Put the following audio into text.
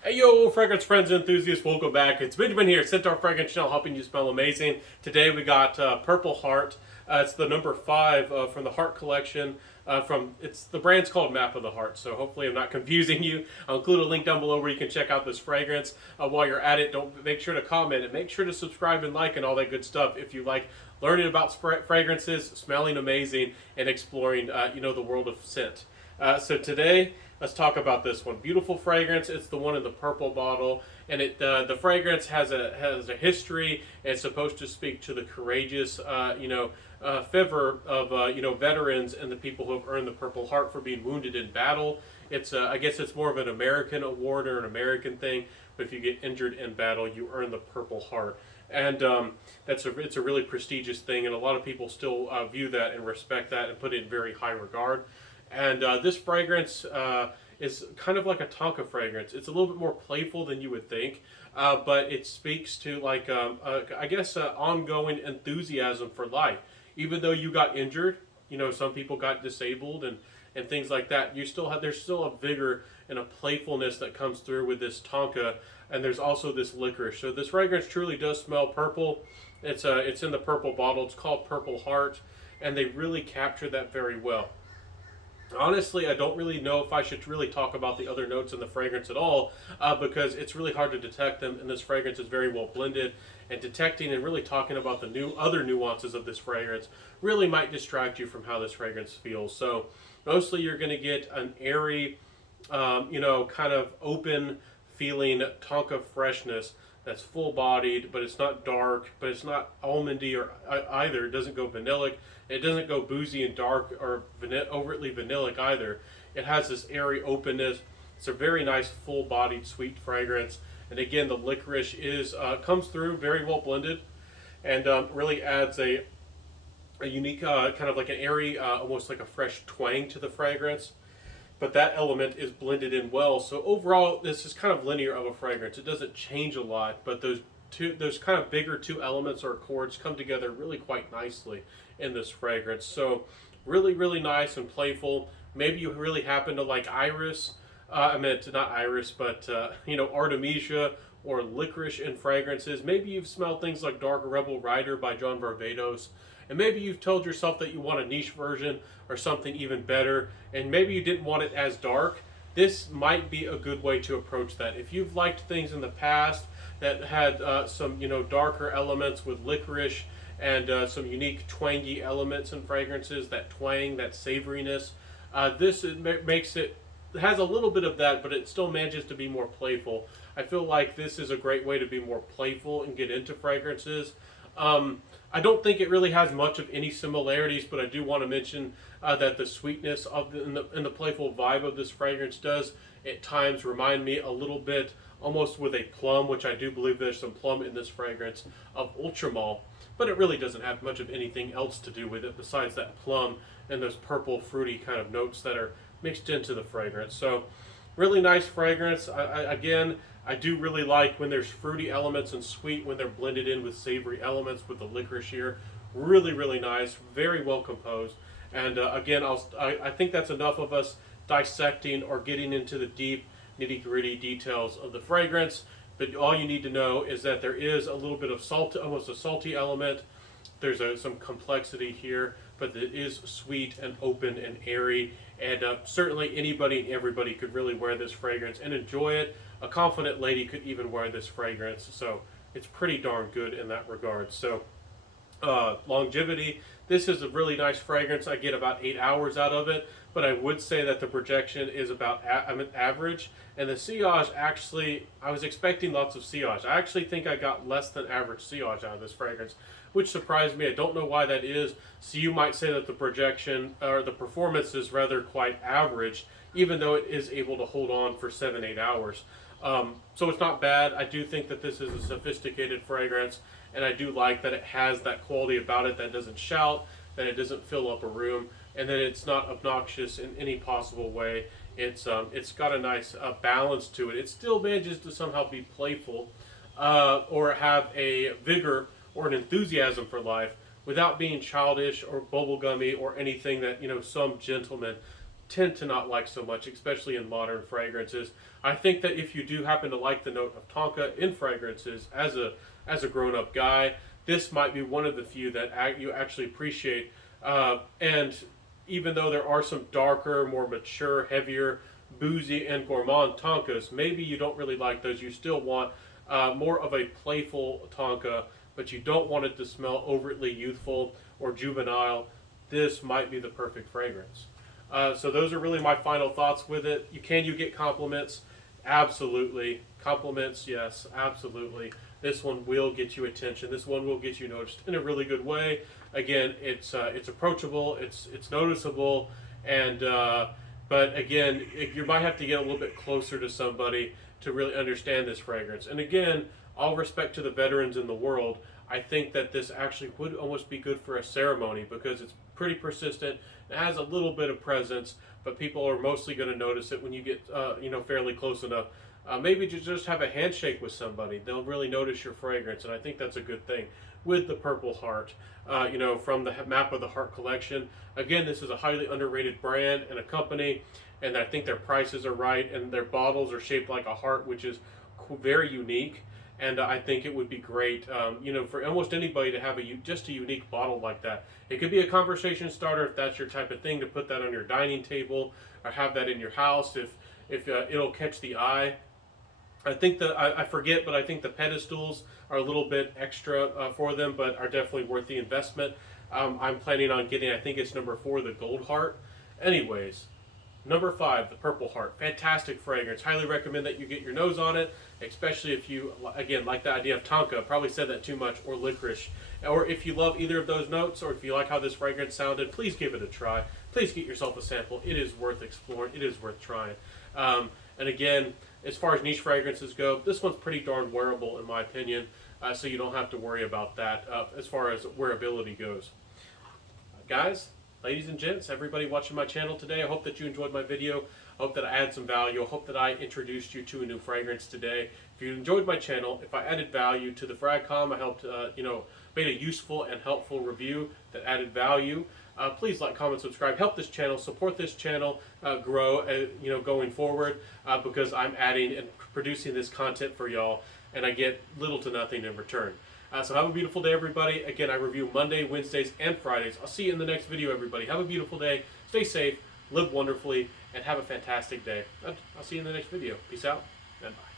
Hey yo, fragrance friends and enthusiasts, welcome back. It's Benjamin here, Centaur Fragrance Channel, helping you smell amazing. Today we got Purple Heart. It's the number 5 from the Heart collection. It's the brand's called Map of the Heart, so hopefully I'm not confusing you. I'll include a link down below where you can check out this fragrance. While you're at it, don't make sure to comment and make sure to subscribe and like and all that good stuff if you like learning about fragrances, smelling amazing, and exploring the world of scent. So today, let's talk about this one. Beautiful fragrance. It's the one in the purple bottle, and the fragrance has a history. It's supposed to speak to the courageous, fervor of veterans and the people who have earned the Purple Heart for being wounded in battle. It's I guess it's more of an American award or an American thing. But if you get injured in battle, you earn the Purple Heart, and it's a really prestigious thing, and a lot of people still view that and respect that and put it in very high regard. And this fragrance is kind of like a Tonka fragrance. It's a little bit more playful than you would think, but it speaks to ongoing enthusiasm for life. Even though you got injured, some people got disabled and things like that. There's still a vigor and a playfulness that comes through with this Tonka, and there's also this licorice. So this fragrance truly does smell purple. It's in the purple bottle. It's called Purple Heart, and they really capture that very well. Honestly, I don't really know if I should really talk about the other notes in the fragrance at all, because it's really hard to detect them, and this fragrance is very well blended. And detecting and really talking about the other nuances of this fragrance really might distract you from how this fragrance feels. So, mostly you're going to get an airy, kind of open feeling Tonka freshness that's full bodied, but it's not dark, but it's not almondy or either. It doesn't go vanillic. It doesn't go boozy and dark or overtly vanillic either. It has this airy openness. It's a very nice full bodied sweet fragrance. And again, the licorice comes through very well blended, and really adds a unique kind of like an airy, almost like a fresh twang to the fragrance. But that element is blended in well. So overall, this is kind of linear of a fragrance. It doesn't change a lot, but those kind of bigger two elements or chords come together really quite nicely in this fragrance. So really, really nice and playful. Maybe you really happen to like iris. I meant not iris, but Artemisia or licorice in fragrances. Maybe you've smelled things like Dark Rebel Rider by John Varvatos, and maybe you've told yourself that you want a niche version or something even better, and maybe you didn't want it as dark. This might be a good way to approach that. If you've liked things in the past that had some darker elements with licorice and some unique twangy elements in fragrances, that twang, that savoriness, makes it has a little bit of that, but it still manages to be more playful. I feel like this is a great way to be more playful and get into fragrances. I don't think it really has much of any similarities, but I do want to mention that the sweetness and the playful vibe of this fragrance does at times remind me a little bit, almost with a plum, which I do believe there's some plum in this fragrance, of Ultramall. But it really doesn't have much of anything else to do with it besides that plum and those purple fruity kind of notes that are mixed into the fragrance. So really nice fragrance. I do really like when there's fruity elements and sweet when they're blended in with savory elements with the licorice here. Really, really nice. Very well composed. And I think that's enough of us dissecting or getting into the deep nitty gritty details of the fragrance. But all you need to know is that there is a little bit of salt, almost a salty element. There's some complexity here, but it is sweet and open and airy. And certainly anybody and everybody could really wear this fragrance and enjoy it. A confident lady could even wear this fragrance. So it's pretty darn good in that regard. So longevity. This is a really nice fragrance. I get about 8 hours out of it, but I would say that the projection is about average. And the sillage, actually, I was expecting lots of sillage. I actually think I got less than average sillage out of this fragrance, which surprised me. I don't know why that is. So you might say that the projection or the performance is rather quite average, even though it is able to hold on for 7-8 hours. So it's not bad. I do think that this is a sophisticated fragrance, and I do like that it has that quality about it that doesn't shout, that it doesn't fill up a room, and that it's not obnoxious in any possible way. It's got a nice balance to it. It still manages to somehow be playful or have a vigor or an enthusiasm for life without being childish or bubblegummy or anything that some gentlemen tend to not like so much, especially in modern fragrances. I think that if you do happen to like the note of tonka in fragrances as a grown-up guy, this might be one of the few that you actually appreciate. And even though there are some darker, more mature, heavier, boozy, and gourmand tonkas, maybe you don't really like those. You still want more of a playful tonka, but you don't want it to smell overtly youthful or juvenile. This might be the perfect fragrance. So those are really my final thoughts with it. Can you get compliments? Absolutely. Compliments, yes, absolutely. This one will get you attention. This one will get you noticed in a really good way. Again, it's approachable, it's noticeable, and but again, you might have to get a little bit closer to somebody to really understand this fragrance. And again, all respect to the veterans in the world, I think that this actually would almost be good for a ceremony because it's pretty persistent. It has a little bit of presence, but people are mostly going to notice it when you get fairly close enough. Maybe just have a handshake with somebody. They'll really notice your fragrance, and I think that's a good thing. With the Purple Heart, from the Map of the Heart collection. Again, this is a highly underrated brand and a company, and I think their prices are right, and their bottles are shaped like a heart, which is very unique. And I think it would be great, for almost anybody to have just a unique bottle like that. It could be a conversation starter if that's your type of thing, to put that on your dining table or have that in your house if it'll catch the eye. I think I forget, but I think the pedestals are a little bit extra for them, but are definitely worth the investment. I'm planning on getting, I think it's number 4, the Gold Heart. Anyways, number 5, the Purple Heart. Fantastic fragrance. Highly recommend that you get your nose on it, especially if you, again, like the idea of tonka. Probably said that too much, or licorice. Or if you love either of those notes, or if you like how this fragrance sounded, please give it a try. Please get yourself a sample. It is worth exploring. It is worth trying. And again, as far as niche fragrances go, this one's pretty darn wearable in my opinion, so you don't have to worry about that as far as wearability goes. Guys, ladies and gents, everybody watching my channel today, I hope that you enjoyed my video. I hope that I added some value. I hope that I introduced you to a new fragrance today. If you enjoyed my channel, if I added value to the FragCom, I helped, made a useful and helpful review that added value. Please like, comment, subscribe, help this channel, support this channel grow, going forward, because I'm adding and producing this content for y'all, and I get little to nothing in return. So have a beautiful day, everybody. Again, I review Monday, Wednesdays, and Fridays. I'll see you in the next video, everybody. Have a beautiful day. Stay safe, live wonderfully, and have a fantastic day. I'll see you in the next video. Peace out, and bye.